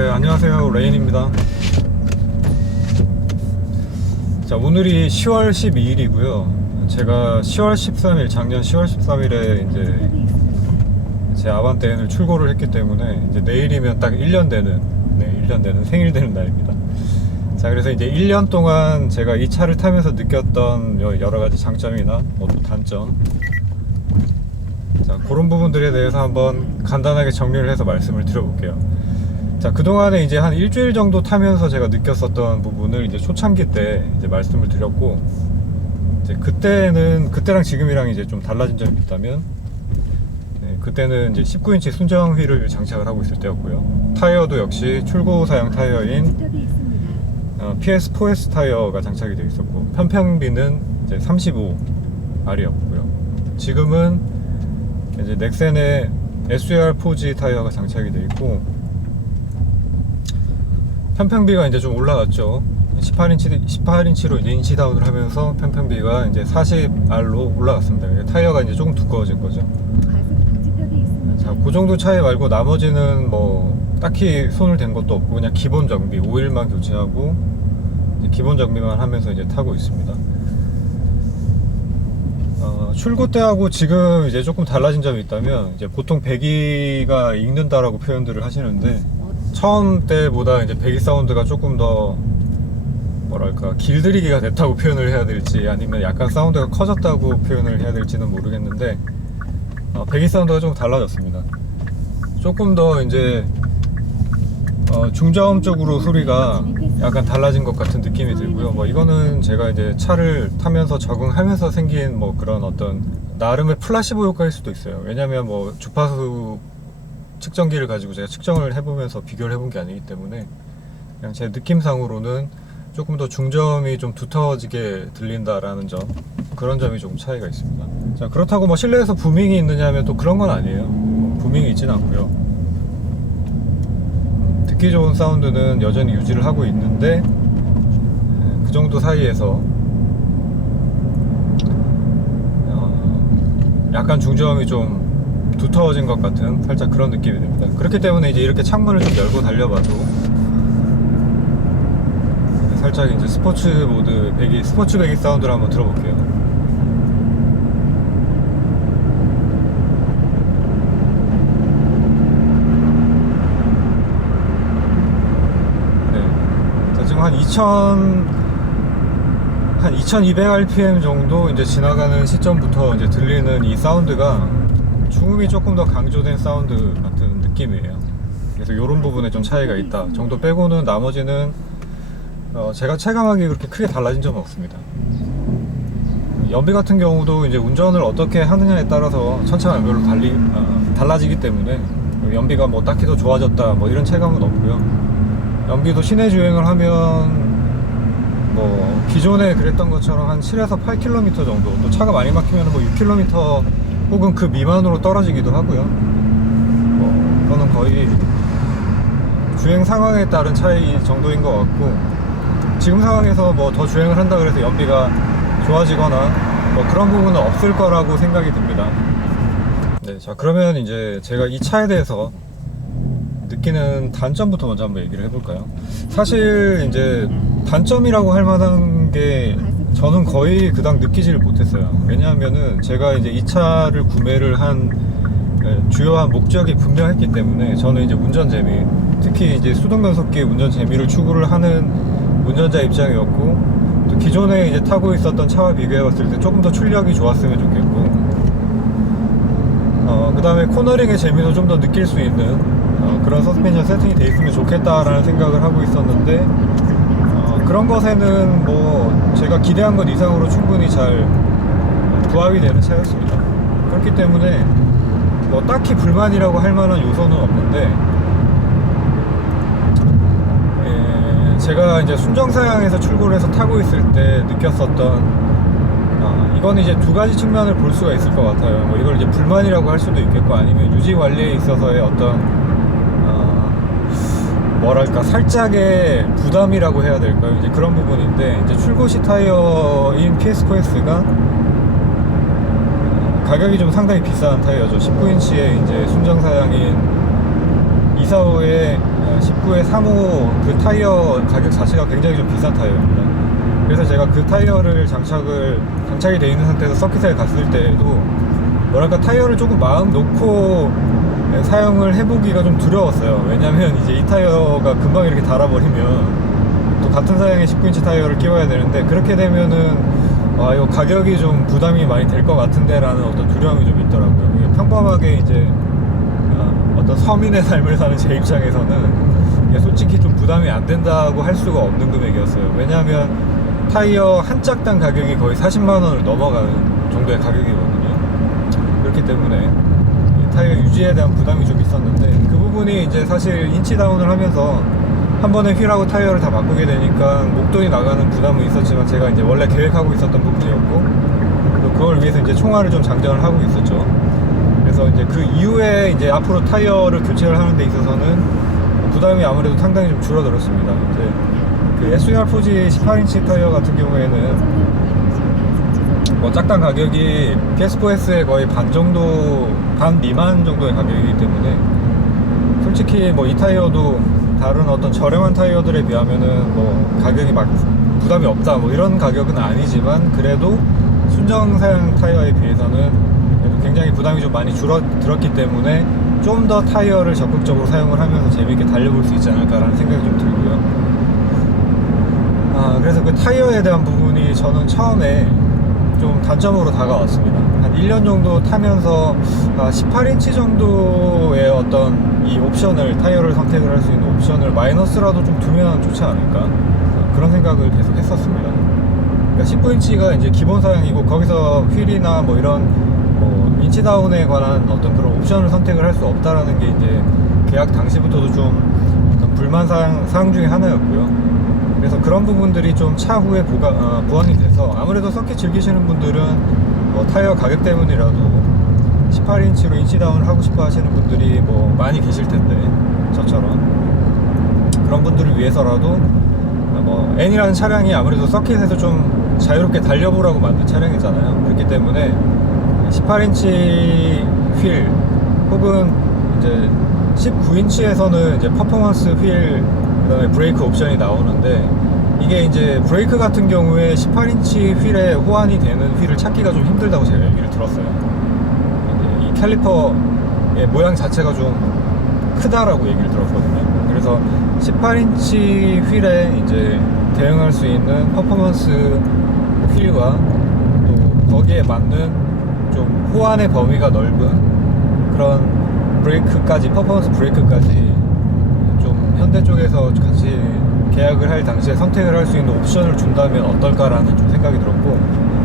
네, 안녕하세요. 레인입니다. 자, 오늘이 10월 12일이고요. 제가 10월 13일, 작년 10월 13일에 이제 제 아반떼인을 출고를 했기 때문에 이제 내일이면 딱 1년 되는, 1년 되는 생일 되는 날입니다. 자, 그래서 이제 1년 동안 제가 이 차를 타면서 느꼈던 여러 가지 장점이나 또 단점, 자, 그런 부분들에 대해서 한번 간단하게 정리를 해서 말씀을 드려볼게요. 자, 그동안에 이제 한 일주일 정도 타면서 제가 느꼈었던 부분을 이제 초창기 때 이제 말씀을 드렸고, 이제 그때랑 지금이랑 이제 좀 달라진 점이 있다면, 그때는 이제 19인치 순정 휠을 장착을 하고 있을 때였고요. 타이어도 역시 출고 사양 타이어인 PS4S 타이어가 장착이 되어 있었고, 편평비는 이제 35R이었고요. 지금은 이제 넥센의 SUR4G 타이어가 장착이 되어 있고, 편평비가 이제 좀 올라갔죠. 18인치로 이제 인치 다운을 하면서 편평비가 이제 40R로 올라갔습니다. 타이어가 이제 조금 두꺼워진 거죠. 자, 그 정도 차이 말고 나머지는 뭐 딱히 손을 댄 것도 없고 그냥 기본 정비, 오일만 교체하고 이제 기본 정비만 하면서 이제 타고 있습니다. 출고 때하고 지금 이제 조금 달라진 점이 있다면, 이제 보통 배기가 익는다라고 표현들을 하시는데, 처음 때보다 이제 배기 사운드가 조금 더 뭐랄까 길들이기가 됐다고 표현을 해야 될지, 아니면 약간 사운드가 커졌다고 표현을 해야 될지는 모르겠는데, 배기 사운드가 좀 달라졌습니다. 조금 더 이제 중저음 쪽으로 소리가 약간 달라진 것 같은 느낌이 들고요. 뭐 이거는 제가 이제 차를 타면서 적응하면서 생긴 뭐 그런 어떤 나름의 플라시보 효과일 수도 있어요. 왜냐면 뭐 주파수 측정기를 가지고 제가 측정을 해보면서 비교를 해본 게 아니기 때문에, 그냥 제 느낌상으로는 조금 더 중저음이 좀 두터워지게 들린다라는 점, 그런 점이 조금 차이가 있습니다. 자, 그렇다고 뭐 실내에서 부밍이 있느냐 하면 또 그런 건 아니에요. 부밍이 있진 않고요. 듣기 좋은 사운드는 여전히 유지를 하고 있는데, 그 정도 사이에서 약간 중저음이 좀 두터워진 것 같은 살짝 그런 느낌이 듭니다. 그렇기 때문에 이제 이렇게 창문을 좀 열고 달려봐도 살짝 이제 스포츠 배기 사운드를 한번 들어볼게요. 네. 자, 지금 한 2200rpm 정도 이제 지나가는 시점부터 이제 들리는 이 사운드가 중음이 조금 더 강조된 사운드 같은 느낌이에요. 그래서 이런 부분에 좀 차이가 있다 정도 빼고는 나머지는 제가 체감하기에 그렇게 크게 달라진 점은 없습니다. 연비 같은 경우도 이제 운전을 어떻게 하느냐에 따라서 천차만별로 달라지기 때문에 연비가 뭐 딱히 더 좋아졌다 뭐 이런 체감은 없고요. 연비도 시내 주행을 하면 뭐 기존에 그랬던 것처럼 한 7에서 8km 정도, 또 차가 많이 막히면 뭐 6km 혹은 그 미만으로 떨어지기도 하고요. 뭐 그거는 거의 주행 상황에 따른 차이 정도인 것 같고, 지금 상황에서 뭐 더 주행을 한다 그래서 연비가 좋아지거나 뭐 그런 부분은 없을 거라고 생각이 듭니다. 네, 자, 그러면 이제 제가 이 차에 대해서 느끼는 단점부터 먼저 한번 얘기를 해볼까요? 사실 이제 단점이라고 할 만한 게 저는 거의 그닥 느끼지를 못했어요. 왜냐하면은 제가 이제 이 차를 구매를 한 주요한 목적이 분명했기 때문에, 저는 이제 운전 재미, 특히 이제 수동 변속기 운전 재미를 추구를 하는 운전자 입장이었고, 또 기존에 이제 타고 있었던 차와 비교해 봤을 때 조금 더 출력이 좋았으면 좋겠고, 그 다음에 코너링의 재미도 좀 더 느낄 수 있는 그런 서스펜션 세팅이 돼 있으면 좋겠다라는 생각을 하고 있었는데, 그런 것에는 뭐 제가 기대한 것 이상으로 충분히 잘 부합이 되는 차였습니다. 그렇기 때문에 뭐 딱히 불만이라고 할 만한 요소는 없는데, 제가 이제 순정사양에서 출고를 해서 타고 있을 때 느꼈었던, 이거는 이제 두 가지 측면을 볼 수가 있을 것 같아요. 뭐 이걸 이제 불만이라고 할 수도 있겠고, 아니면 유지 관리에 있어서의 어떤 뭐랄까 살짝의 부담이라고 해야 될까요? 이제 그런 부분인데, 이제 출고시 타이어인 PS4S가 가격이 좀 상당히 비싼 타이어죠. 19인치의 이제 순정 사양인 245에 19에 35 그 타이어 가격 자체가 굉장히 좀 비싼 타이어입니다. 그래서 제가 그 타이어를 장착이 되어 있는 상태에서 서킷에 갔을 때에도 뭐랄까 타이어를 조금 마음 놓고 사용을 해보기가 좀 두려웠어요. 왜냐면 이제 이 타이어가 금방 이렇게 닳아버리면 또 같은 사양의 19인치 타이어를 끼워야 되는데, 그렇게 되면은 이거 가격이 좀 부담이 많이 될 것 같은데 라는 어떤 두려움이 좀 있더라고요. 이게 평범하게 이제 어떤 서민의 삶을 사는 제 입장에서는 이게 솔직히 좀 부담이 안 된다고 할 수가 없는 금액이었어요. 왜냐하면 타이어 한 짝당 가격이 거의 40만원을 넘어가는 정도의 가격이거든요. 그렇기 때문에 타이어 유지에 대한 부담이 좀 있었는데, 그 부분이 이제 사실 인치다운을 하면서 한 번에 휠하고 타이어를 다 바꾸게 되니까 목돈이 나가는 부담은 있었지만, 제가 이제 원래 계획하고 있었던 부분이었고, 또 그걸 위해서 이제 총알을 좀 장전을 하고 있었죠. 그래서 이제 그 이후에 이제 앞으로 타이어를 교체를 하는 데 있어서는 부담이 아무래도 상당히 좀 줄어들었습니다. 이제 그 SUR4G 18인치 타이어 같은 경우에는 뭐 짝당 가격이 PS4S의 거의 반 미만 정도의 가격이기 때문에, 솔직히 뭐 이 타이어도 다른 어떤 저렴한 타이어들에 비하면은 뭐 가격이 막 부담이 없다 뭐 이런 가격은 아니지만, 그래도 순정 사양 타이어에 비해서는 굉장히 부담이 좀 많이 줄어들었기 때문에 좀 더 타이어를 적극적으로 사용을 하면서 재밌게 달려볼 수 있지 않을까라는 생각이 좀 들고요. 그래서 그 타이어에 대한 부분이 저는 처음에 좀 단점으로 다가왔습니다. 한 1년 정도 타면서 18인치 정도의 어떤 이 옵션을, 타이어를 선택을 할 수 있는 옵션을 마이너스라도 좀 두면 좋지 않을까, 그런 생각을 계속 했었습니다. 그러니까 19인치가 이제 기본 사양이고, 거기서 휠이나 뭐 이런 인치다운에 관한 어떤 그런 옵션을 선택을 할 수 없다라는 게 이제 계약 당시부터도 좀 어떤 불만 사항 중에 하나였고요. 그래서 그런 부분들이 좀 차후에 보완이 돼서, 아무래도 서킷 즐기시는 분들은 뭐 타이어 가격 때문이라도 18인치로 인치다운을 하고 싶어 하시는 분들이 뭐 많이 계실 텐데, 저처럼 그런 분들을 위해서라도 뭐 N이라는 차량이 아무래도 서킷에서 좀 자유롭게 달려보라고 만든 차량이잖아요. 그렇기 때문에 18인치 휠 혹은 이제 19인치에서는 이제 퍼포먼스 휠, 그다음에 브레이크 옵션이 나오는데, 이게 이제 브레이크 같은 경우에 18인치 휠에 호환이 되는 휠을 찾기가 좀 힘들다고 제가 얘기를 들었어요. 이 캘리퍼의 모양 자체가 좀 크다라고 얘기를 들었거든요. 그래서 18인치 휠에 이제 대응할 수 있는 퍼포먼스 휠과 또 거기에 맞는 좀 호환의 범위가 넓은 그런 브레이크까지, 퍼포먼스 브레이크까지 좀 현대 쪽에서 같이 계약을 할 당시에 선택을 할 수 있는 옵션을 준다면 어떨까라는 좀 생각이 들었고,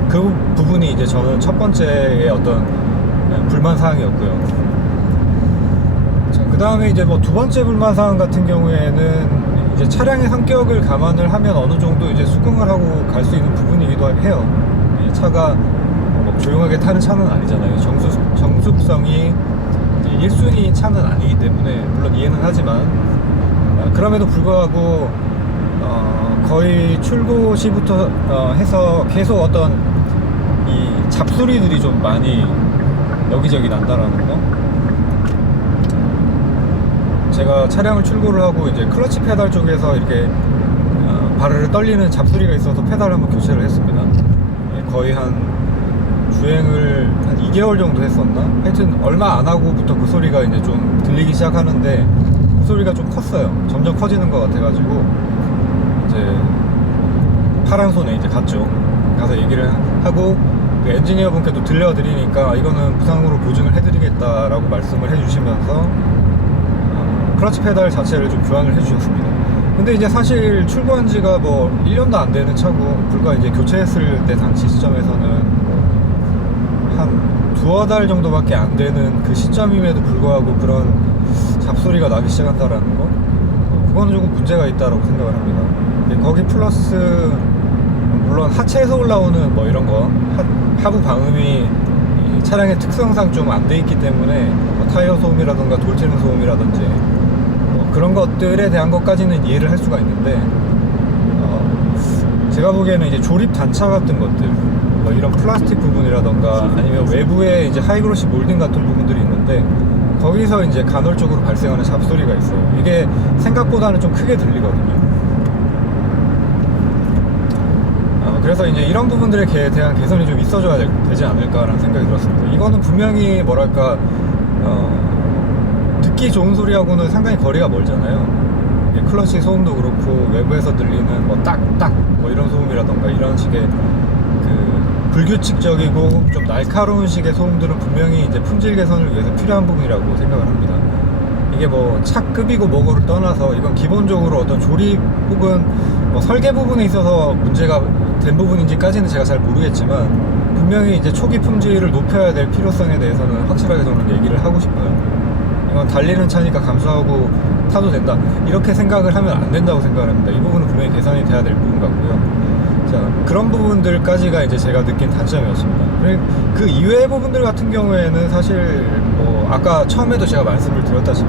그 부분이 이제 저는 첫 번째의 어떤 불만 사항이었고요. 자, 그 다음에 이제 뭐 두 번째 불만 사항 같은 경우에는 이제 차량의 성격을 감안을 하면 어느 정도 이제 수긍을 하고 갈 수 있는 부분이기도 해요. 이 차가 뭐 조용하게 타는 차는 아니잖아요. 정숙성이 1순위 차는 아니기 때문에, 물론 이해는 하지만 그럼에도 불구하고 거의 출고 시부터 해서 계속 어떤 이 잡소리들이 좀 많이 여기저기 난다라는 거. 제가 차량을 출고를 하고 이제 클러치 페달 쪽에서 이렇게 바르르 떨리는 잡소리가 있어서 페달을 한번 교체를 했습니다. 거의 한 주행을 한 2개월 정도 했었나? 하여튼 얼마 안 하고부터 그 소리가 이제 좀 들리기 시작하는데, 그 소리가 좀 컸어요. 점점 커지는 것 같아가지고 이제 파란 손에 이제 갔죠. 가서 얘기를 하고, 그 엔지니어 분께도 들려드리니까 이거는 부상으로 보증을 해드리겠다라고 말씀을 해주시면서 클러치 페달 자체를 좀 교환을 해주셨습니다. 근데 이제 사실 출고한 지가 뭐 1년도 안 되는 차고, 불과 이제 교체했을 때 당시 시점에서는 한 두어 달 정도밖에 안 되는 그 시점임에도 불구하고 그런 잡소리가 나기 시작한다라는 거, 그거는 조금 문제가 있다라고 생각을 합니다. 거기 플러스 물론 하체에서 올라오는 뭐 이런 거, 하부 방음이 차량의 특성상 좀 안 돼 있기 때문에 뭐 타이어 소음이라든가 돌지능 소음이라든지 뭐 그런 것들에 대한 것까지는 이해를 할 수가 있는데, 제가 보기에는 이제 조립 단차 같은 것들, 이런 플라스틱 부분이라던가 아니면 외부에 이제 하이그로시 몰딩 같은 부분들이 있는데, 거기서 이제 간헐적으로 발생하는 잡소리가 있어요. 이게 생각보다는 좀 크게 들리거든요. 그래서 이제 이런 부분들에 대한 개선이 좀 있어줘야 되지 않을까라는 생각이 들었습니다. 이거는 분명히 뭐랄까 듣기 좋은 소리하고는 상당히 거리가 멀잖아요. 클러치 소음도 그렇고 외부에서 들리는 뭐 딱딱 뭐 이런 소음이라던가 이런 식의 그 불규칙적이고 좀 날카로운 식의 소음들은 분명히 이제 품질 개선을 위해서 필요한 부분이라고 생각을 합니다. 이게 뭐 차급이고 뭐고를 떠나서 이건 기본적으로 어떤 조립 혹은 뭐 설계 부분에 있어서 문제가 된 부분인지까지는 제가 잘 모르겠지만 분명히 이제 초기 품질을 높여야 될 필요성에 대해서는 확실하게 저는 얘기를 하고 싶어요. 이건 달리는 차니까 감수하고 타도 된다 이렇게 생각을 하면 안 된다고 생각을 합니다. 이 부분은 분명히 개선이 돼야 될 부분 같고요. 자, 그런 부분들까지가 이제 제가 느낀 단점이었습니다. 그 이외의 부분들 같은 경우에는 사실 뭐 아까 처음에도 제가 말씀을 드렸다시피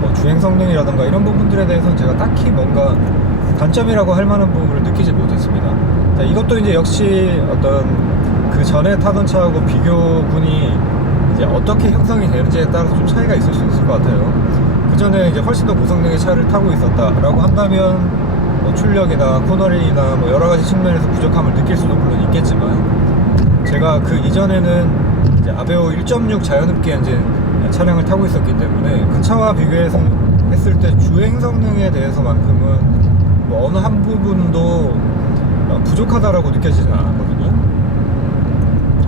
뭐 주행 성능이라던가 이런 부분들에 대해서는 제가 딱히 뭔가 단점이라고 할 만한 부분을 느끼지 못했습니다. 자, 이것도 이제 역시 어떤 그 전에 타던 차하고 비교군이 이제 어떻게 형성이 되는지에 따라서 좀 차이가 있을 수 있을 것 같아요. 그 전에 이제 훨씬 더 고성능의 차를 타고 있었다라고 한다면 뭐 출력이나 코너링이나 뭐 여러 가지 측면에서 부족함을 느낄 수도 물론 있겠지만 제가 그 이전에는 이제 아베오 1.6 자연흡기 엔진 차량을 타고 있었기 때문에 그 차와 비교해서 했을 때 주행 성능에 대해서만큼은 뭐 어느 한 부분도 부족하다라고 느껴지진 않았거든요.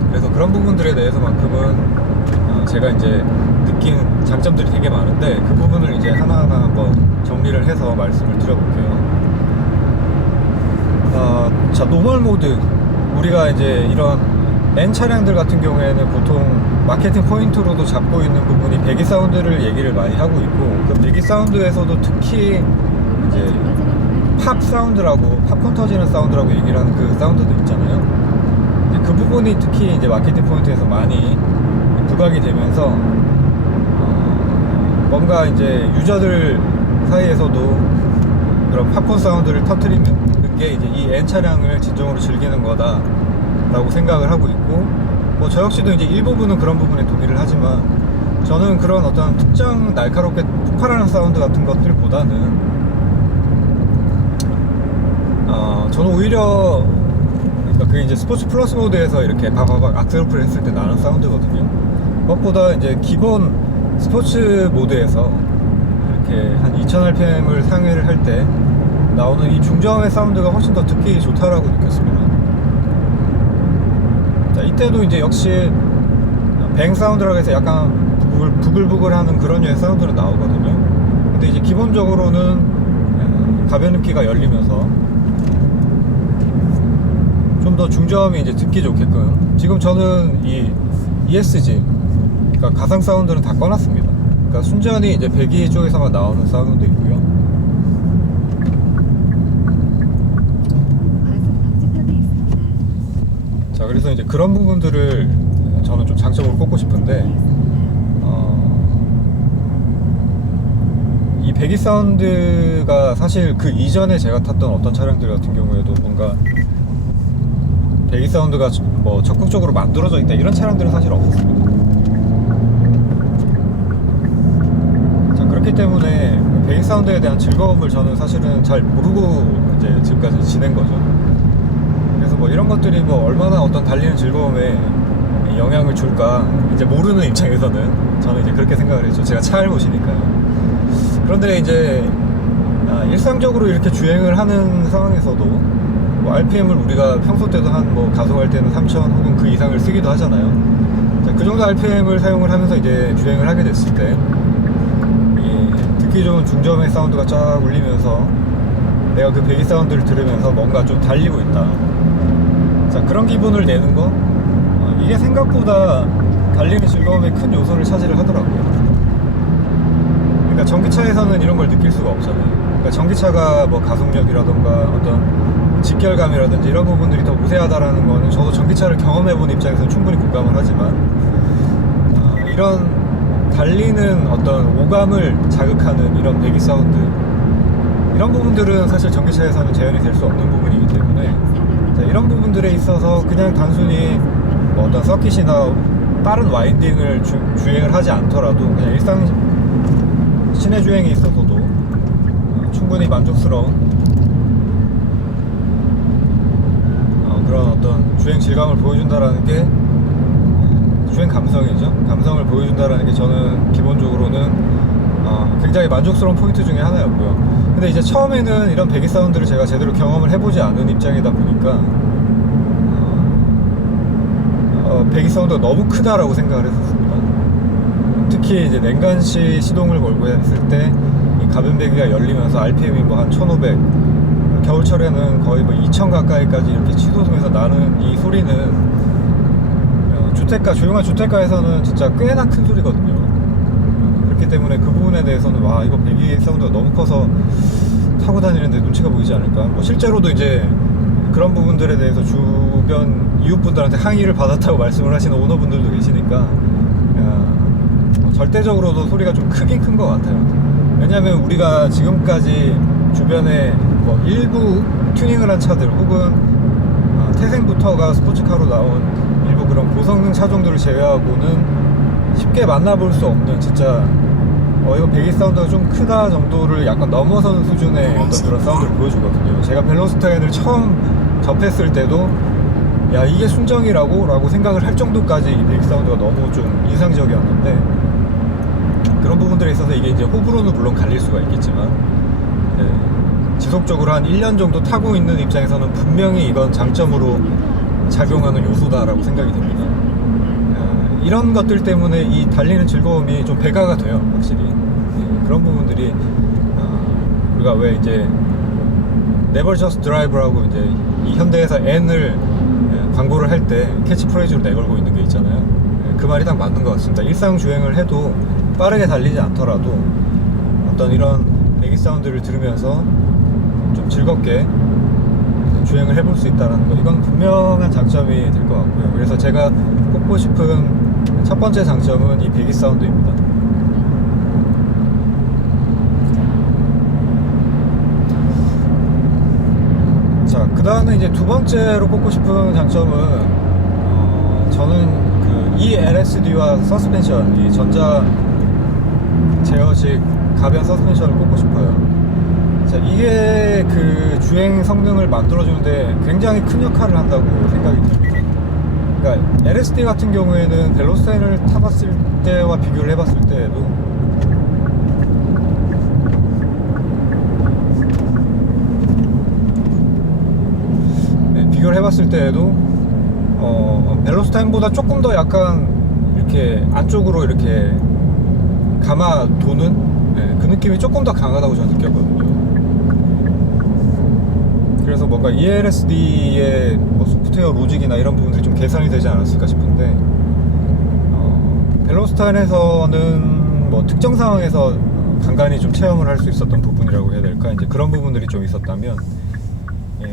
그래서 그런 부분들에 대해서만큼은 제가 이제 느낀 장점들이 되게 많은데 그 부분을 이제 하나하나 한번 정리를 해서 말씀을 드려볼게요. 자, 노멀 모드 우리가 이제 이런 N 차량들 같은 경우에는 보통 마케팅 포인트로도 잡고 있는 부분이 배기 사운드를 얘기를 많이 하고 있고 그 배기 사운드에서도 특히 이제 팝 사운드라고 팝콘 터지는 사운드라고 얘기를 하는 그 사운드도 있잖아요. 그 부분이 특히 이제 마케팅 포인트에서 많이 부각이 되면서 뭔가 이제 유저들 사이에서도 그런 팝콘 사운드를 터뜨리는 게 이제 이 N 차량을 진정으로 즐기는 거다 라고 생각을 하고 있고 뭐 저 역시도 이제 일부분은 그런 부분에 동의를 하지만 저는 그런 어떤 특정 날카롭게 폭발하는 사운드 같은 것들보다는 저는 오히려 그게 이제 스포츠 플러스 모드에서 이렇게 바바박 악셀로프를 했을 때 나는 사운드거든요. 그것보다 이제 기본 스포츠 모드에서 이렇게 한 2000rpm을 상회를 할 때 나오는 이 중저음의 사운드가 훨씬 더 듣기 좋다라고 느꼈습니다. 자, 이때도 이제 역시 뱅 사운드라고 해서 약간 부글부글하는 그런 류의 사운드는 나오거든요. 근데 이제 기본적으로는 가변흡기가 열리면서 좀 더 중저음이 이제 듣기 좋게끔 지금 저는 이 ESG 그러니까 가상 사운드는 다 꺼놨습니다. 그러니까 순전히 이제 배기 쪽에서만 나오는 사운드 있고요. 자, 그래서 이제 그런 부분들을 저는 좀 장점으로 꼽고 싶은데 이 배기 사운드가 사실 그 이전에 제가 탔던 어떤 차량들 같은 경우에도 뭔가 배기 사운드가 뭐 적극적으로 만들어져 있다 이런 차량들은 사실 없었습니다. 자, 그렇기 때문에 배기 사운드에 대한 즐거움을 저는 사실은 잘 모르고 이제 지금까지 지낸 거죠. 그래서 뭐 이런 것들이 뭐 얼마나 어떤 달리는 즐거움에 영향을 줄까 이제 모르는 입장에서는 저는 이제 그렇게 생각을 했죠. 제가 차를 모시니까요. 그런데 이제 일상적으로 이렇게 주행을 하는 상황에서도 뭐 RPM을 우리가 평소 때도 한 뭐 가속할 때는 3000 혹은 그 이상을 쓰기도 하잖아요. 자, 그 정도 RPM을 사용을 하면서 이제 주행을 하게 됐을 때 이 듣기 좋은 중저음의 사운드가 쫙 울리면서 내가 그 배기 사운드를 들으면서 뭔가 좀 달리고 있다. 자, 그런 기분을 내는 거 이게 생각보다 달리는 즐거움의 큰 요소를 차지를 하더라고요. 그러니까 전기차에서는 이런 걸 느낄 수가 없잖아요. 그러니까 전기차가 뭐 가속력이라던가 어떤 직결감이라든지 이런 부분들이 더 우세하다라는 거는 저도 전기차를 경험해본 입장에서는 충분히 공감을 하지만 이런 달리는 어떤 오감을 자극하는 이런 배기 사운드 이런 부분들은 사실 전기차에서는 재현이 될 수 없는 부분이기 때문에 자, 이런 부분들에 있어서 그냥 단순히 뭐 어떤 서킷이나 빠른 와인딩을 주행을 하지 않더라도 그냥 일상 시내 주행에 있어서도 충분히 만족스러운 그런 어떤 주행 질감을 보여준다라는 게 주행 감성이죠. 감성을 보여준다라는 게 저는 기본적으로는 굉장히 만족스러운 포인트 중에 하나였고요. 근데 이제 처음에는 이런 배기 사운드를 제가 제대로 경험을 해보지 않은 입장이다 보니까 배기 사운드가 너무 크다라고 생각을 했었습니다. 특히 이제 냉간시 시동을 걸고 했을 때 이 가변 배기가 열리면서 RPM이 뭐 한 1500, 겨울철에는 거의 뭐 2000 가까이까지 이렇게 치솟으면서 나는 이 소리는 조용한 주택가에서는 진짜 꽤나 큰 소리거든요. 그렇기 때문에 그 부분에 대해서는 와, 이거 배기 사운드가 너무 커서 타고 다니는데 눈치가 보이지 않을까. 뭐 실제로도 이제 그런 부분들에 대해서 주변 이웃분들한테 항의를 받았다고 말씀을 하시는 오너분들도 계시니까 절대적으로도 소리가 좀 크긴 큰 것 같아요. 왜냐하면 우리가 지금까지 주변에 뭐 일부 튜닝을 한 차들 혹은 태생부터가 스포츠카로 나온 일부 그런 고성능 차종들을 제외하고는 쉽게 만나볼 수 없는 진짜 이거 배기 사운드가 좀 크다 정도를 약간 넘어서는 수준의 어떤 그런 사운드를 보여주거든요. 제가 벨로스타인을 처음 접했을 때도 야, 이게 순정이라고? 라고 생각을 할 정도까지 이 배기 사운드가 너무 좀 인상적이었는데, 그런 부분들에 있어서 이게 이제 호불호는 물론 갈릴 수가 있겠지만 지속적으로 한 1년 정도 타고 있는 입장에서는 분명히 이건 장점으로 작용하는 요소다라고 생각이 됩니다. 이런 것들 때문에 이 달리는 즐거움이 좀 배가가 돼요, 확실히. 그런 부분들이 우리가 왜 이제 Never Just Drive라고 이제 이 현대에서 N을 광고를 할 때 캐치프레이즈로 내걸고 있는 게 있잖아요. 그 말이 딱 맞는 것 같습니다. 일상 주행을 해도 빠르게 달리지 않더라도 어떤 이런 배기 사운드를 들으면서 좀 즐겁게 주행을 해볼 수 있다는 거, 이건 분명한 장점이 될 것 같고요. 그래서 제가 꼽고 싶은 첫 번째 장점은 이 배기 사운드입니다. 자, 그 다음에 이제 두 번째로 꼽고 싶은 장점은 저는 그 ELSD와 서스펜션, 이 전자 제어식 가변 서스펜션을 꼽고 싶어요. 자, 이게 그 주행 성능을 만들어주는데 굉장히 큰 역할을 한다고 생각이 듭니다. 그러니까 LSD 같은 경우에는 벨로스타인을 타봤을 때와 비교를 해봤을 때에도 비교를 해봤을 때에도 벨로스타인보다 조금 더 약간 이렇게 안쪽으로 이렇게 감아 도는 그 느낌이 조금 더 강하다고 저는 느꼈거든요. 그래서 뭔가 ELSD의 뭐 소프트웨어 로직이나 이런 부분들이 좀 개선이 되지 않았을까 싶은데, 벨로스타인에서는 뭐 특정 상황에서 간간히 좀 체험을 할 수 있었던 부분이라고 해야 될까, 이제 그런 부분들이 좀 있었다면,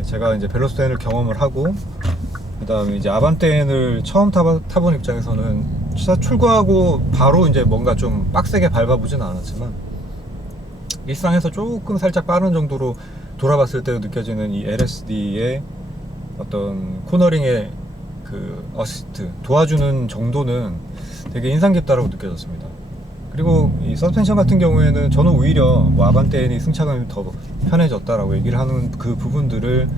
제가 이제 벨로스타인을 경험을 하고 그 다음에 이제 아반떼인을 처음 타본 입장에서는 진짜 출고하고 바로 이제 뭔가 좀 빡세게 밟아보진 않았지만 일상에서 조금 살짝 빠른 정도로 돌아봤을 때 느껴지는 이 LSD의 어떤 코너링의 그 어시스트 도와주는 정도는 되게 인상 깊다라고 느껴졌습니다. 그리고 이 서스펜션 같은 경우에는 저는 오히려 뭐 아반떼인이 승차감이 더 편해졌다라고 얘기를 하는 그 부분들을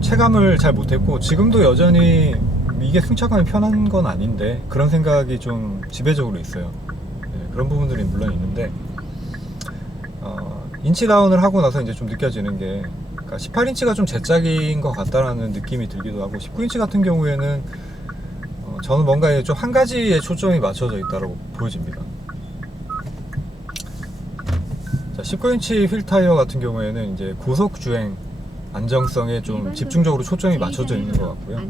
체감을 잘 못했고, 지금도 여전히 이게 승차감이 편한 건 아닌데 그런 생각이 좀 지배적으로 있어요. 그런 부분들이 물론 있는데 인치다운을 하고 나서 이제 좀 느껴지는 게, 그러니까 18인치가 좀 제 짝인 것 같다라는 느낌이 들기도 하고, 19인치 같은 경우에는 저는 뭔가 좀 한 가지에 초점이 맞춰져 있다고 보여집니다. 자, 19인치 휠 타이어 같은 경우에는 이제 고속 주행 안정성에 좀 집중적으로 초점이 맞춰져 있는 것 같고요.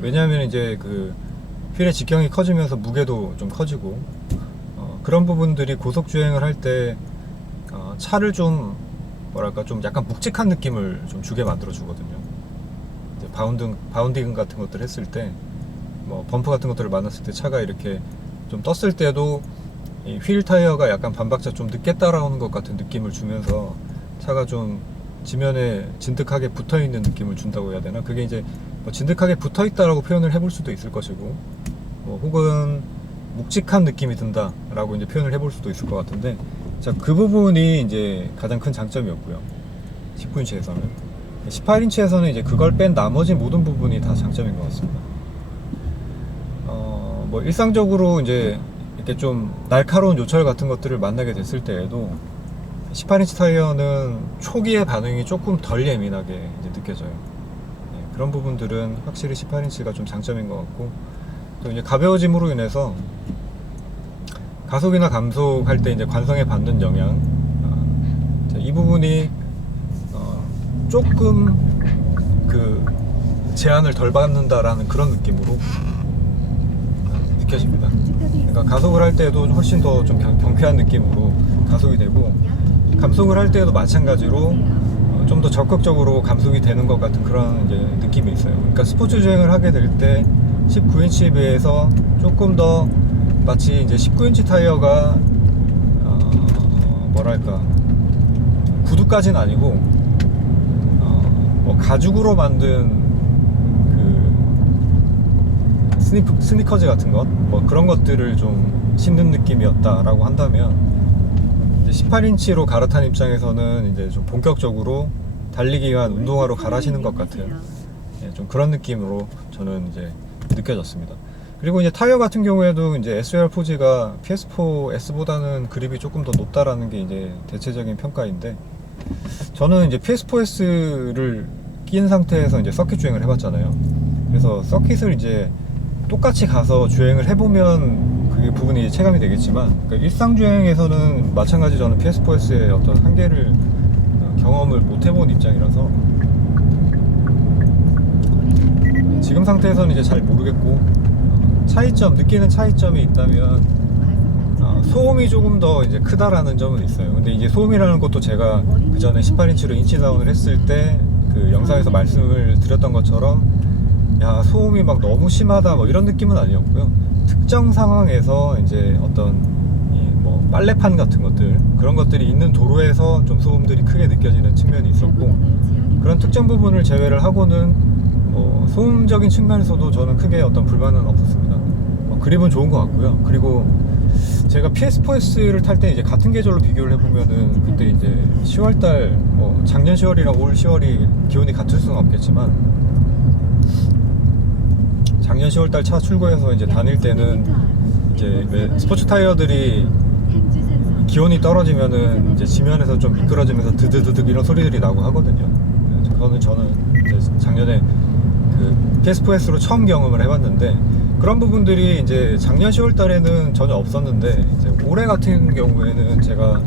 왜냐하면 이제 그 휠의 직경이 커지면서 무게도 좀 커지고 그런 부분들이 고속 주행을 할 때 차를 좀 뭐랄까 좀 약간 묵직한 느낌을 좀 주게 만들어 주거든요. 이제 바운딩 같은 것들 했을 때 뭐 범프 같은 것들을 만났을 때 차가 이렇게 좀 떴을 때도 이 휠 타이어가 약간 반박자 좀 늦게 따라오는 것 같은 느낌을 주면서 차가 좀 지면에 진득하게 붙어있는 느낌을 준다고 해야 되나? 그게 이제 뭐 진득하게 붙어있다라고 표현을 해볼 수도 있을 것이고, 혹은 묵직한 느낌이 든다라고 이제 표현을 해볼 수도 있을 것 같은데, 자, 그 부분이 이제 가장 큰 장점이었고요. 19인치에서는. 18인치에서는 이제 그걸 뺀 나머지 모든 부분이 다 장점인 것 같습니다. 뭐 일상적으로 이제 이렇게 좀 날카로운 요철 같은 것들을 만나게 됐을 때에도 18인치 타이어는 초기의 반응이 조금 덜 예민하게 이제 느껴져요. 그런 부분들은 확실히 18인치가 좀 장점인 것 같고, 또 이제 가벼워짐으로 인해서 가속이나 감속할 때 이제 관성에 받는 영향, 이 부분이 조금 그 제한을 덜 받는다라는 그런 느낌으로 느껴집니다. 그러니까 가속을 할 때도 훨씬 더 좀 경쾌한 느낌으로 가속이 되고, 감속을 할 때도 마찬가지로 좀 더 적극적으로 감속이 되는 것 같은 그런 이제 느낌이 있어요. 그러니까 스포츠 주행을 하게 될 때 19인치에 비해서 조금 더 마치 이제 19인치 타이어가 뭐랄까 구두까지는 아니고 뭐 가죽으로 만든 그 스니커즈 같은 것, 뭐 그런 것들을 좀 신는 느낌이었다라고 한다면, 이제 18인치로 갈아탄 입장에서는 이제 좀 본격적으로 달리기 위한 운동화로 갈아시는 것 같은, 좀 그런 느낌으로 저는 이제 느껴졌습니다. 그리고 이제 타이어 같은 경우에도 이제 SR 포지가 PS4S보다는 그립이 조금 더 높다라는 게 이제 대체적인 평가인데, 저는 이제 PS4S를 낀 상태에서 이제 서킷 주행을 해봤잖아요. 그래서 서킷을 이제 똑같이 가서 주행을 해보면 그 부분이 체감이 되겠지만, 그러니까 일상 주행에서는 마찬가지 저는 PS4S의 어떤 한계를 경험을 못 해본 입장이라서 지금 상태에서는 이제 잘 모르겠고, 느끼는 차이점이 있다면 소음이 조금 더 이제 크다라는 점은 있어요. 근데 이게 소음이라는 것도 제가 그 전에 18인치로 인치다운을 했을 때 그 영상에서 말씀을 드렸던 것처럼, 야, 소음이 막 너무 심하다 뭐 이런 느낌은 아니었고요. 특정 상황에서 이제 어떤 뭐 빨래판 같은 것들, 그런 것들이 있는 도로에서 좀 소음들이 크게 느껴지는 측면이 있었고, 그런 특정 부분을 제외를 하고는 뭐 소음적인 측면에서도 저는 크게 어떤 불만은 없었습니다. 그립은 좋은 것 같고요. 그리고 제가 PS4S를 탈 때 이제 같은 계절로 비교를 해보면은, 그때 이제 10월달, 뭐 작년 10월이랑 올 10월이 기온이 같을 수는 없겠지만, 작년 10월달 차 출고해서 이제 다닐 때는 이제 왜 스포츠 타이어들이 기온이 떨어지면은 이제 지면에서 좀 미끄러지면서 드드드득 이런 소리들이 나고 하거든요. 그거는 저는 이제 작년에 그 PS4S로 처음 경험을 해봤는데, 그런 부분들이 이제 작년 10월 달에는 전혀 없었는데, 이제 올해 같은 경우에는 제가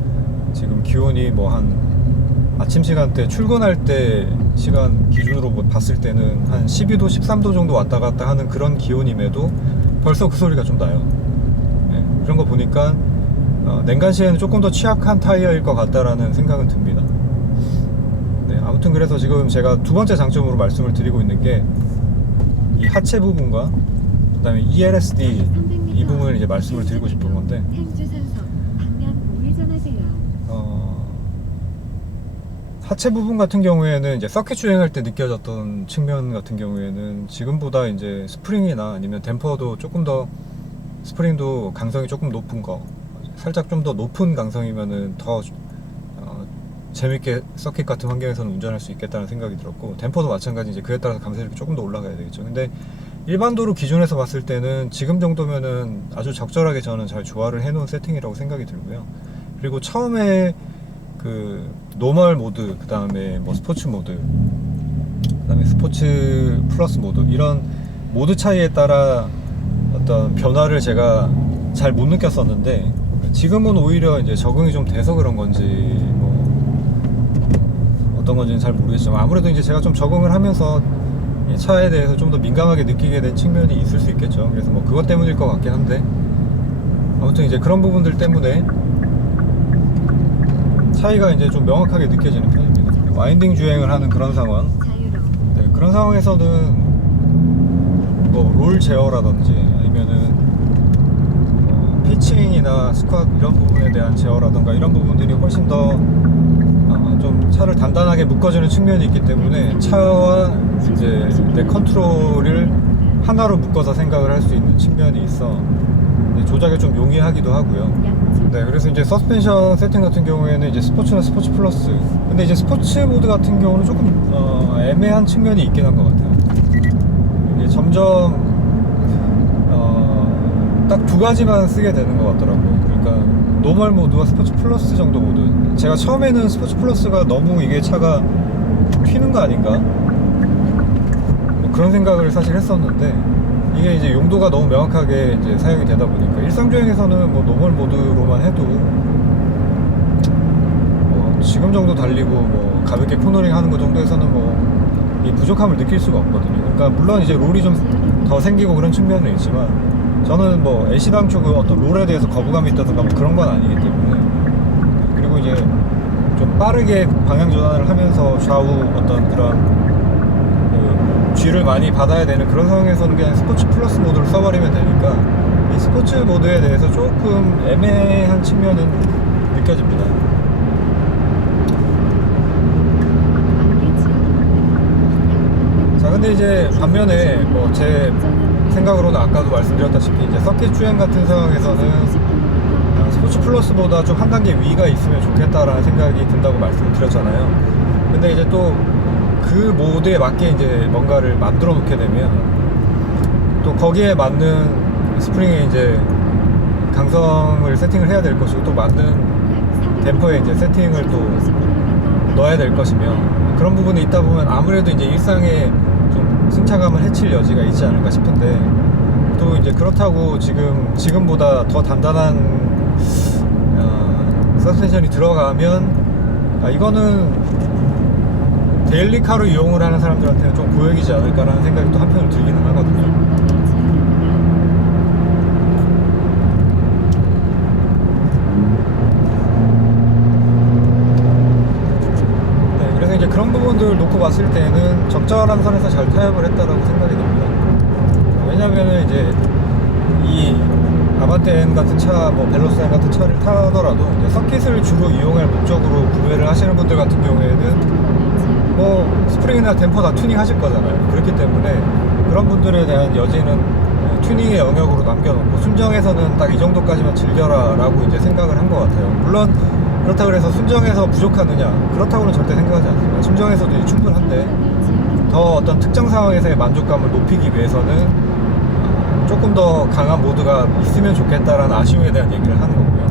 지금 기온이 뭐 한 아침 시간대 출근할 때 시간 기준으로 봤을 때는 한 12도, 13도 정도 왔다 갔다 하는 그런 기온임에도 벌써 그 소리가 좀 나요. 그런 거 보니까 냉간시에는 조금 더 취약한 타이어일 것 같다라는 생각은 듭니다. 아무튼 그래서 지금 제가 두 번째 장점으로 말씀을 드리고 있는 게 이 하체 부분과 그 다음에 ELSD 이 부분을 이제 말씀을 드리고 싶은 건데, 하체 부분 같은 경우에는 이제 서킷 주행할 때 느껴졌던 측면 같은 경우에는 지금보다 이제 스프링이나 아니면 댐퍼도 조금 더, 스프링도 강성이 조금 높은 거, 살짝 좀 더 높은 강성이면은 더 재밌게 서킷 같은 환경에서는 운전할 수 있겠다는 생각이 들었고, 댐퍼도 마찬가지 이제 그에 따라서 감속력이 조금 더 올라가야 되겠죠. 근데 일반 도로 기준에서 봤을 때는 지금 정도면은 아주 적절하게 저는 잘 조화를 해놓은 세팅이라고 생각이 들고요. 그리고 처음에 그 노멀 모드, 그 다음에 뭐 스포츠 모드, 그 다음에 스포츠 플러스 모드, 이런 모드 차이에 따라 어떤 변화를 제가 잘 못 느꼈었는데, 지금은 오히려 이제 적응이 좀 돼서 그런 건지 뭐 어떤 건지는 잘 모르겠지만, 아무래도 이제 제가 좀 적응을 하면서 이 차에 대해서 좀 더 민감하게 느끼게 된 측면이 있을 수 있겠죠. 그래서 뭐 그것 때문일 것 같긴 한데, 아무튼 이제 그런 부분들 때문에 차이가 이제 좀 명확하게 느껴지는 편입니다. 와인딩 주행을 하는 그런 상황, 그런 상황에서는 뭐 롤 제어라든지 아니면은 피칭이나 스쿼트 이런 부분에 대한 제어라든가 이런 부분들이 훨씬 더 좀 차를 단단하게 묶어주는 측면이 있기 때문에 차와 이제 내 컨트롤을 하나로 묶어서 생각을 할 수 있는 측면이 있어 조작에 좀 용이하기도 하고요. 네, 그래서 이제 서스펜션 세팅 같은 경우에는 이제 스포츠나 스포츠 플러스. 근데 이제 스포츠 모드 같은 경우는 조금 애매한 측면이 있긴 한 것 같아요. 이제 점점 딱 두 가지만 쓰게 되는 것 같더라고요. 그러니까 노멀 모드와 스포츠 플러스 정도 모드. 제가 처음에는 스포츠 플러스가 너무 이게 차가 튀는 거 아닌가? 뭐 그런 생각을 사실 했었는데 이게 이제 용도가 너무 명확하게 이제 사용이 되다 보니까 일상주행에서는 뭐 노멀 모드로만 해도 뭐 지금 정도 달리고 뭐 가볍게 코너링 하는 거 정도에서는 뭐 이 부족함을 느낄 수가 없거든요. 그러니까 물론 이제 롤이 좀 더 생기고 그런 측면은 있지만 저는 뭐 애시당초 그 어떤 롤에 대해서 거부감이 있다든가 뭐 그런 건 아니기 때문에 그리고 이제 좀 빠르게 방향 전환을 하면서 좌우 어떤 그런 G를 많이 받아야 되는 그런 상황에서는 그냥 스포츠 플러스 모드를 써버리면 되니까 이 스포츠 모드에 대해서 조금 애매한 측면은 느껴집니다. 자, 근데 이제 반면에 뭐 제 생각으로는 아까도 말씀드렸다시피 이제 서킷 주행 같은 상황에서는 스포츠 플러스보다 좀 한 단계 위가 있으면 좋겠다라는 생각이 든다고 말씀을 드렸잖아요. 근데 이제 또 그 모드에 맞게 이제 뭔가를 만들어 놓게 되면 또 거기에 맞는 스프링에 이제 강성을 세팅을 해야 될 것이고 또 맞는 댐퍼에 이제 세팅을 또 넣어야 될 것이며 그런 부분이 있다 보면 아무래도 이제 일상에 좀 승차감을 해칠 여지가 있지 않을까 싶은데 또 이제 그렇다고 지금보다 더 단단한 서스펜션이 들어가면 이거는 데일리카로 이용을 하는 사람들한테는 좀 고역이지 않을까라는 생각이 또 한편으로 들기는 하거든요. 네, 그래서 이제 그런 부분들을 놓고 봤을 때는 적절한 선에서 잘 타협을 했다라고 생각이 됩니다. 왜냐면은 이제 이 아반떼 N 같은 차, 뭐 벨로스 N 같은 차를 타더라도 이제 서킷을 주로 이용할 목적으로 구매를 하시는 분들 같은 경우에는 뭐 스프링이나 댐퍼 다 튜닝 하실 거잖아요. 그렇기 때문에 그런 분들에 대한 여지는 튜닝의 영역으로 남겨놓고 순정에서는 딱 이 정도까지만 즐겨라 라고 이제 생각을 한 것 같아요. 물론 그렇다고 해서 순정에서 부족하느냐, 그렇다고는 절대 생각하지 않습니다. 순정에서도 이제 충분한데 더 어떤 특정 상황에서의 만족감을 높이기 위해서는 조금 더 강한 모드가 있으면 좋겠다라는 아쉬움에 대한 얘기를 하는 거고요.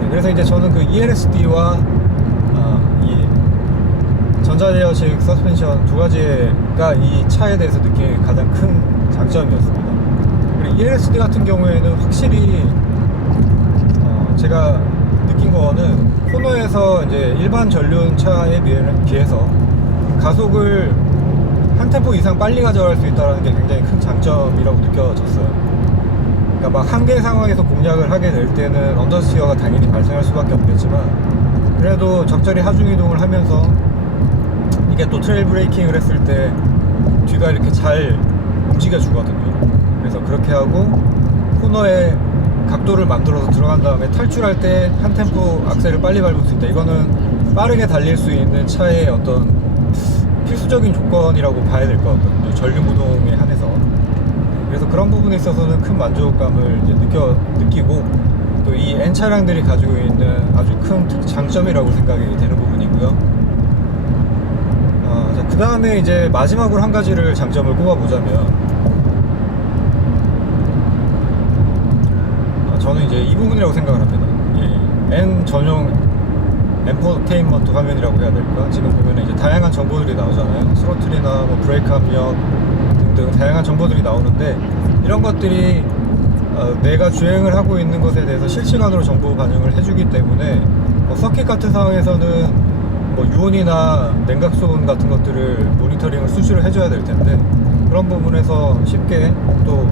네, 그래서 이제 저는 그 ELSD와 이 전자제어식 서스펜션 두 가지가 이 차에 대해서 느낀 가장 큰 장점이었습니다. 그리고 ELSD 같은 경우에는 확실히 제가 느낀 거는 코너에서 이제 일반 전륜차에 비해서 가속을 한 템포 이상 빨리 가져갈 수 있다는 게 굉장히 큰 장점이라고 느껴졌어요. 그러니까 막 한계 상황에서 공략을 하게 될 때는 언더스티어가 당연히 발생할 수밖에 없겠지만 그래도 적절히 하중 이동을 하면서 이게 또 트레일 브레이킹을 했을 때 뒤가 이렇게 잘 움직여 주거든요. 그래서 그렇게 하고 코너에 각도를 만들어서 들어간 다음에 탈출할 때 한 템포 악셀을 빨리 밟을 수 있다. 이거는 빠르게 달릴 수 있는 차의 어떤 필수적인 조건이라고 봐야 될 것 같거든요. 전륜구동에 한해서. 그래서 그런 부분에 있어서는 큰 만족감을 이제 느끼고 또 이 N 차량들이 가지고 있는 아주 큰 장점이라고 생각이 되는 부분이고요. 그 다음에 이제 마지막으로 한 가지를 장점을 꼽아보자면 저는 이제 이 부분이라고 생각을 합니다. N 전용 엔터테인먼트 화면이라고 해야 될까? 지금 보면 이제 다양한 정보들이 나오잖아요. 스로틀이나 뭐 브레이크 압력 등등 다양한 정보들이 나오는데 이런 것들이 내가 주행을 하고 있는 것에 대해서 실시간으로 정보 반영을 해주기 때문에 뭐 서킷 같은 상황에서는 뭐 유온이나 냉각수온 같은 것들을 모니터링을 수시로 해줘야 될 텐데 그런 부분에서 쉽게 또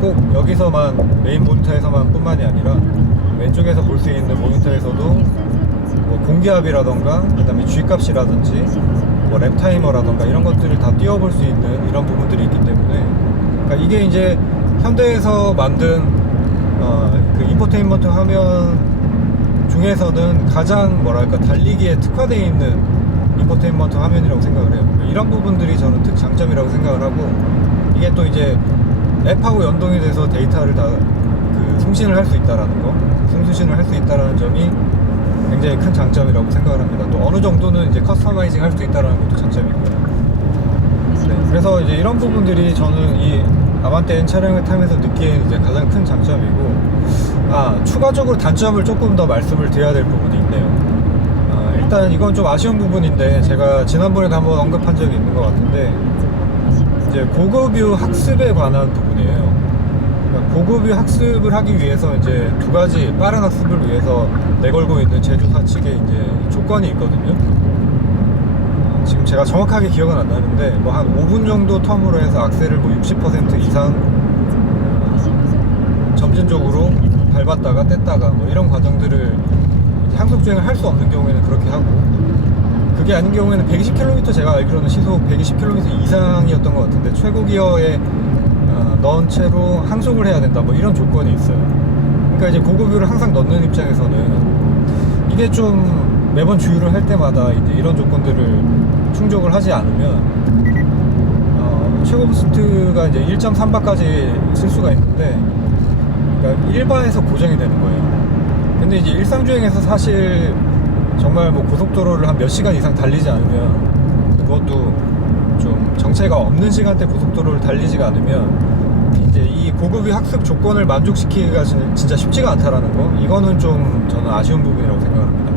꼭 여기서만 메인 모니터에서만 뿐만이 아니라 왼쪽에서 볼 수 있는 모니터에서도 뭐 공기압이라던가 그 다음에 G값이라든지 뭐 랩타이머라던가 이런 것들을 다 띄워볼 수 있는 이런 부분들이 있기 때문에 그러니까 이게 이제 현대에서 만든 그 인포테인먼트 화면 중에서는 가장 뭐랄까 달리기에 특화되어 있는 인포테인먼트 화면이라고 생각을 해요. 이런 부분들이 저는 장점이라고 생각을 하고 이게 또 이제 앱하고 연동이 돼서 데이터를 다 그 송신을 할 수 있다라는 거, 송수신을 할 수 있다라는 점이 굉장히 큰 장점이라고 생각을 합니다. 또 어느 정도는 이제 커스터마이징 할 수 있다라는 것도 장점이고요. 네, 그래서 이제 이런 부분들이 저는 이 아반떼 N 차량을 타면서 느낀 이제 가장 큰 장점이고, 추가적으로 단점을 조금 더 말씀을 드려야 될 부분이 있네요. 일단 이건 좀 아쉬운 부분인데, 제가 지난번에도 한번 언급한 적이 있는 것 같은데, 이제 고급유 학습에 관한 부분이에요. 그러니까 고급유 학습을 하기 위해서 이제 두 가지 빠른 학습을 위해서 내걸고 있는 제조사 측에 이제 조건이 있거든요. 지금 제가 정확하게 기억은 안 나는데 뭐 한 5분 정도 텀으로 해서 악셀을 뭐 60% 이상 점진적으로 밟았다가 뗐다가 뭐 이런 과정들을 항속 주행을 할 수 없는 경우에는 그렇게 하고, 그게 아닌 경우에는 120km, 제가 알기로는 시속 120km 이상이었던 것 같은데 최고 기어에 넣은 채로 항속을 해야 된다, 뭐 이런 조건이 있어요. 그러니까 이제 고급유를 항상 넣는 입장에서는 이게 좀 매번 주유를 할 때마다 이제 이런 조건들을 충족을 하지 않으면 최고 부스트가 이제 1.3바까지 쓸 수가 있는데, 그러니까 1바에서 고정이 되는 거예요. 근데 이제 일상주행에서 사실 정말 뭐 고속도로를 한 몇 시간 이상 달리지 않으면, 그것도 좀 정체가 없는 시간대 고속도로를 달리지가 않으면 이제 이 고급유 학습 조건을 만족시키기가 진짜 쉽지가 않다라는 거, 이거는 좀 저는 아쉬운 부분이라고 생각을 합니다.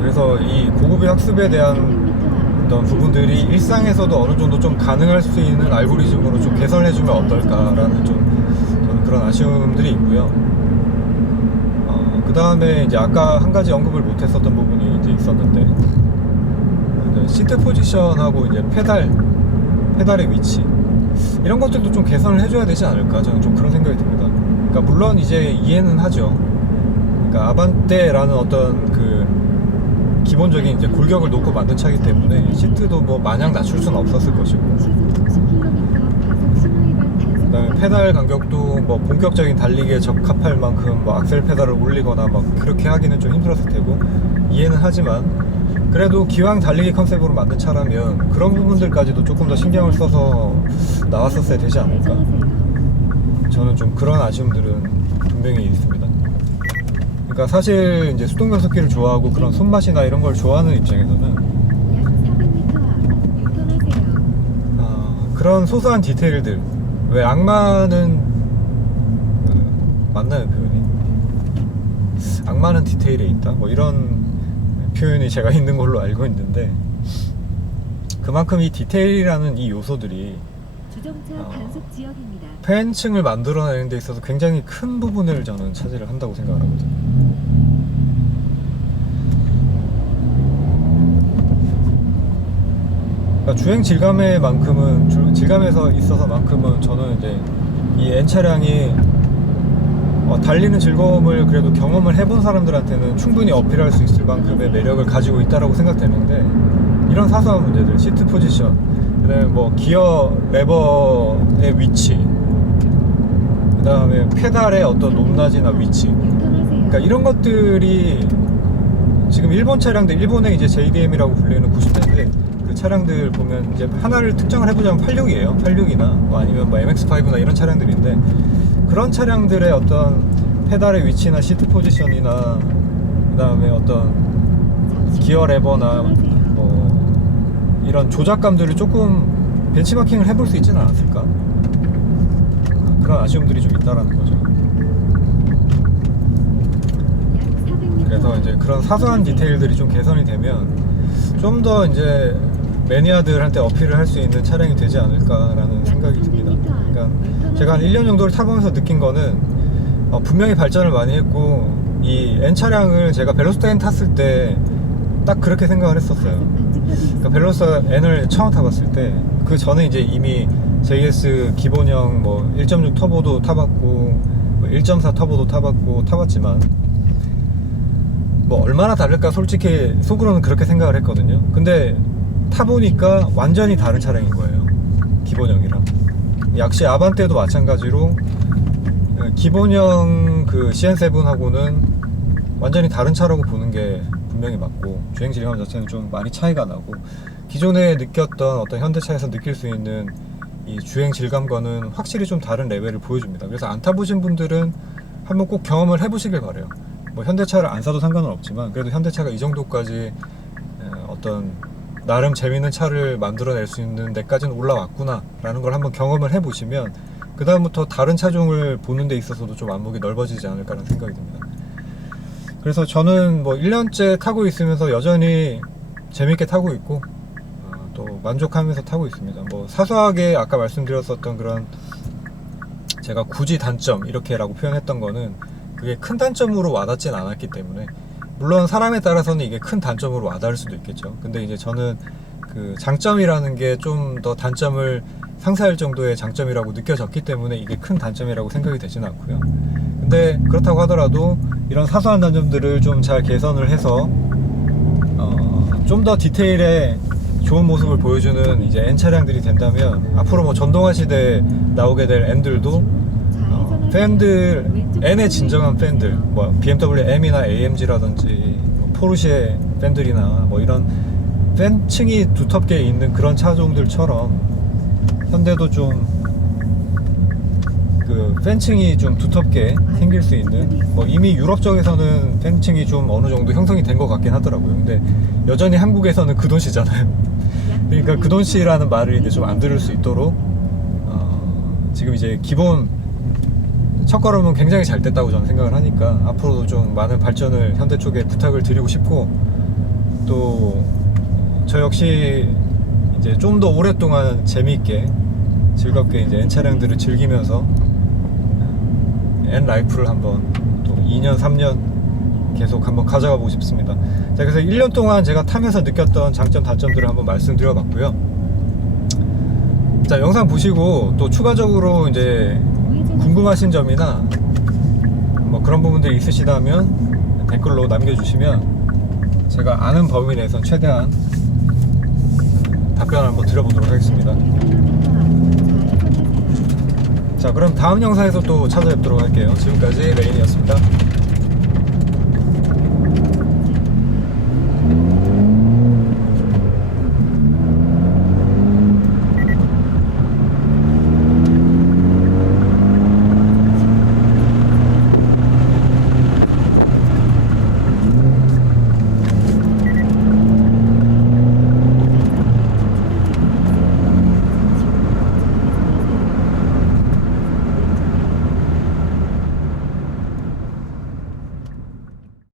그래서 이 고급유 학습에 대한 어떤 부분들이 일상에서도 어느 정도 좀 가능할 수 있는 알고리즘으로 좀 개선해주면 어떨까라는 좀 저는 그런 아쉬움들이 있고요. 그 다음에 이제 아까 한 가지 언급을 못했었던 부분이 이제 있었는데, 시트 포지션하고 이제 페달의 위치, 이런 것들도 좀 개선을 해줘야 되지 않을까, 저는 좀 그런 생각이 듭니다. 그러니까 물론 이제 이해는 하죠. 그러니까 아반떼라는 어떤 그 기본적인 이제 골격을 놓고 만든 차이기 때문에 시트도 뭐 마냥 낮출 수는 없었을 것이고, 그다음에 페달 간격도 뭐 본격적인 달리기에 적합할 만큼 뭐 악셀 페달을 올리거나 막 그렇게 하기는 좀 힘들었을 테고, 이해는 하지만 그래도 기왕 달리기 컨셉으로 만든 차라면 그런 부분들까지도 조금 더 신경을 써서 나왔었어야 되지 않을까, 저는 좀 그런 아쉬움들은 분명히 있습니다. 그러니까 사실 이제 수동 변속기를 좋아하고 그런 손맛이나 이런 걸 좋아하는 입장에서는 그런 소소한 디테일들, 왜 악마는 맞나요 표현이? 악마는 디테일에 있다, 뭐 이런 표현이 제가 있는 걸로 알고 있는데, 그만큼 이 디테일이라는 이 요소들이 팬층을 만들어내는 데 있어서 굉장히 큰 부분을 저는 차지를 한다고 생각을 하거든요. 그러니까 주행 질감에서 있어서만큼은 저는 이제 이 N 차량이 달리는 즐거움을 그래도 경험을 해본 사람들한테는 충분히 어필할 수 있을 만큼의 매력을 가지고 있다라고 생각되는데, 이런 사소한 문제들, 시트 포지션, 그다음에 뭐 기어 레버의 위치, 그다음에 페달의 어떤 높낮이나 위치, 그러니까 이런 것들이 지금 일본 차량들, 일본의 이제 JDM이라고 불리는 90년대 그 차량들 보면 이제 하나를 특정을 해보자면 86이에요. 86이나 뭐 아니면 뭐 MX5나 이런 차량들인데, 그런 차량들의 어떤 페달의 위치나 시트 포지션이나 그다음에 어떤 기어 레버나 뭐 이런 조작감들을 조금 벤치마킹을 해볼 수 있지는 않았을까, 그런 아쉬움들이 좀 있다라는 거죠. 그래서 이제 그런 사소한 디테일들이 좀 개선이 되면 좀 더 이제 매니아들한테 어필을 할 수 있는 차량이 되지 않을까라는 생각이 듭니다. 그러니까 제가 한 1년 정도를 타보면서 느낀 거는 분명히 발전을 많이 했고, 이 N 차량을 제가 벨로스터 N 탔을 때 딱 그렇게 생각을 했었어요. 그러니까 벨로스터 N을 처음 타봤을 때, 그 전에 이제 이미 JS 기본형 뭐 1.6 터보도 타봤고 뭐 1.4 터보도 타봤지만 뭐 얼마나 다를까 솔직히 속으로는 그렇게 생각을 했거든요. 근데 타보니까 완전히 다른 차량인 거예요, 기본형이랑. 역시 아반떼도 마찬가지로 기본형 그 CN7하고는 완전히 다른 차라고 보는 게 분명히 맞고, 주행 질감 자체는 좀 많이 차이가 나고, 기존에 느꼈던 어떤 현대차에서 느낄 수 있는 이 주행 질감과는 확실히 좀 다른 레벨을 보여줍니다. 그래서 안 타보신 분들은 한번 꼭 경험을 해보시길 바래요. 뭐 현대차를 안 사도 상관은 없지만 그래도 현대차가 이 정도까지 어떤 나름 재밌는 차를 만들어낼 수 있는 데까지는 올라왔구나 라는 걸 한번 경험을 해보시면 그 다음부터 다른 차종을 보는 데 있어서도 좀 안목이 넓어지지 않을까라는 생각이 듭니다. 그래서 저는 뭐 1년째 타고 있으면서 여전히 재밌게 타고 있고 또 만족하면서 타고 있습니다. 뭐 사소하게 아까 말씀드렸었던 그런 제가 굳이 단점 이렇게라고 표현했던 거는 그게 큰 단점으로 와닿진 않았기 때문에, 물론 사람에 따라서는 이게 큰 단점으로 와닿을 수도 있겠죠. 근데 이제 저는 그 장점이라는 게 좀 더 단점을 상쇄할 정도의 장점이라고 느껴졌기 때문에 이게 큰 단점이라고 생각이 되지는 않고요. 근데 그렇다고 하더라도 이런 사소한 단점들을 좀 잘 개선을 해서 좀 더 디테일에 좋은 모습을 보여주는 이제 N 차량들이 된다면, 앞으로 뭐 전동화 시대에 나오게 될 N들도 팬들, N의 진정한 팬들, 뭐 BMW M이나 AMG라든지 뭐 포르쉐 팬들이나 뭐 이런 팬층이 두텁게 있는 그런 차종들처럼 현대도 좀 그 팬층이 좀 두텁게 생길 수 있는, 뭐 이미 유럽 쪽에서는 팬층이 좀 어느 정도 형성이 된 것 같긴 하더라고요. 근데 여전히 한국에서는 그 돈씨잖아요. 그러니까 그 돈씨라는 말을 이제 좀 안 들을 수 있도록 지금 이제 기본 첫걸음은 굉장히 잘 됐다고 저는 생각을 하니까 앞으로도 좀 많은 발전을 현대 쪽에 부탁을 드리고 싶고, 또 저 역시 이제 좀 더 오랫동안 재미있게 즐겁게 이제 N 차량들을 즐기면서 N 라이프를 한번 또 2년 3년 계속 한번 가져가 보고 싶습니다. 자, 그래서 1년 동안 제가 타면서 느꼈던 장점 단점들을 한번 말씀드려 봤고요. 자, 영상 보시고 또 추가적으로 이제 궁금하신 점이나 뭐 그런 부분들이 있으시다면 댓글로 남겨주시면 제가 아는 범위 내에서 최대한 답변을 한번 드려보도록 하겠습니다. 자, 그럼 다음 영상에서 또 찾아뵙도록 할게요. 지금까지 레인이었습니다.